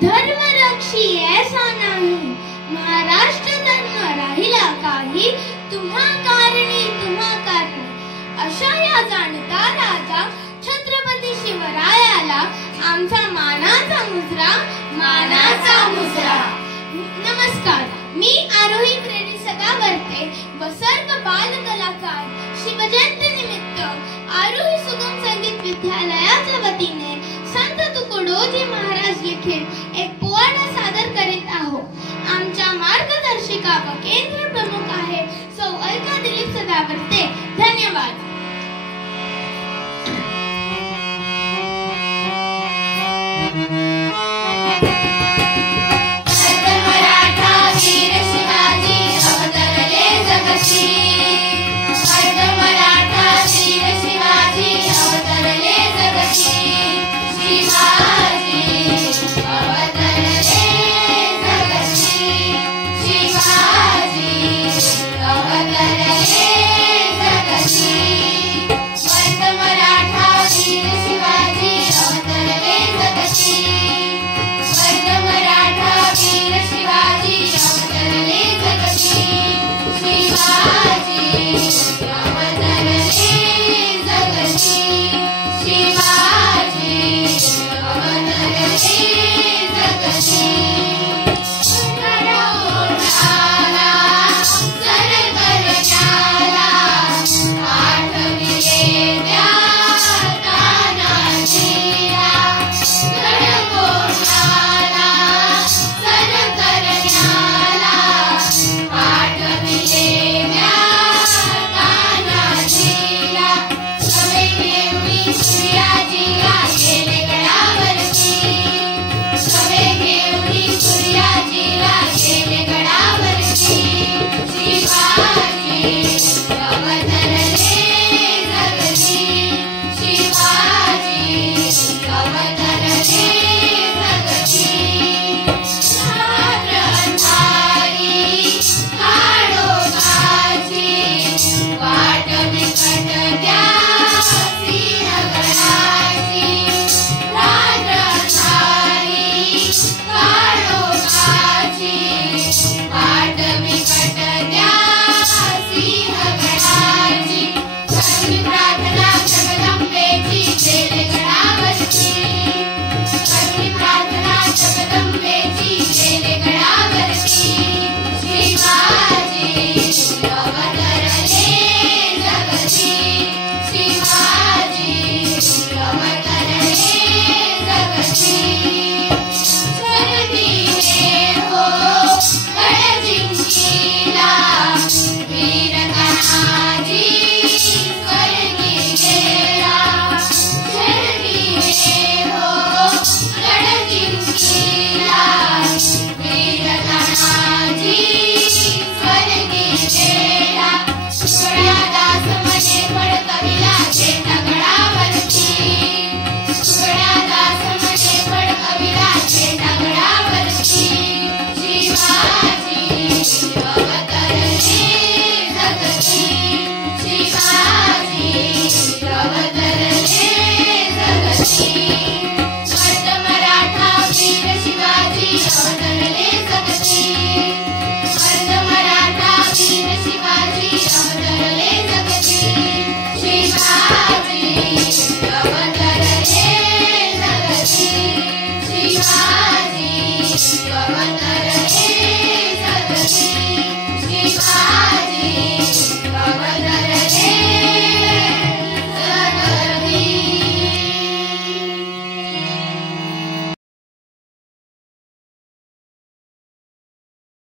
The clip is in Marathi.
धर्म रक्षी ऐसा नाही, महाराष्ट्र धर्म राहिला काही, तुम्हा कारणी अशा या जाणता राजा छत्रपती शिवरायाला आमचा मानाचा मुजरा. नमस्कार, मी आरोही प्रेरी सदावर्ते व सर्व बाल कलाकार शिवजयंती निमित्त आरोही सुगम संगीत विद्यालयाच्या वतीने संत तुकडोजी महाराज लिखित एक पोवाडा सादर करीत आहोत. आमच्या मार्गदर्शिका व केंद्र प्रमुख आहे सौ अलका दिलीप सदावर्ते. धन्यवाद. मराठा वीर शिवाजी अवतरले जगशी.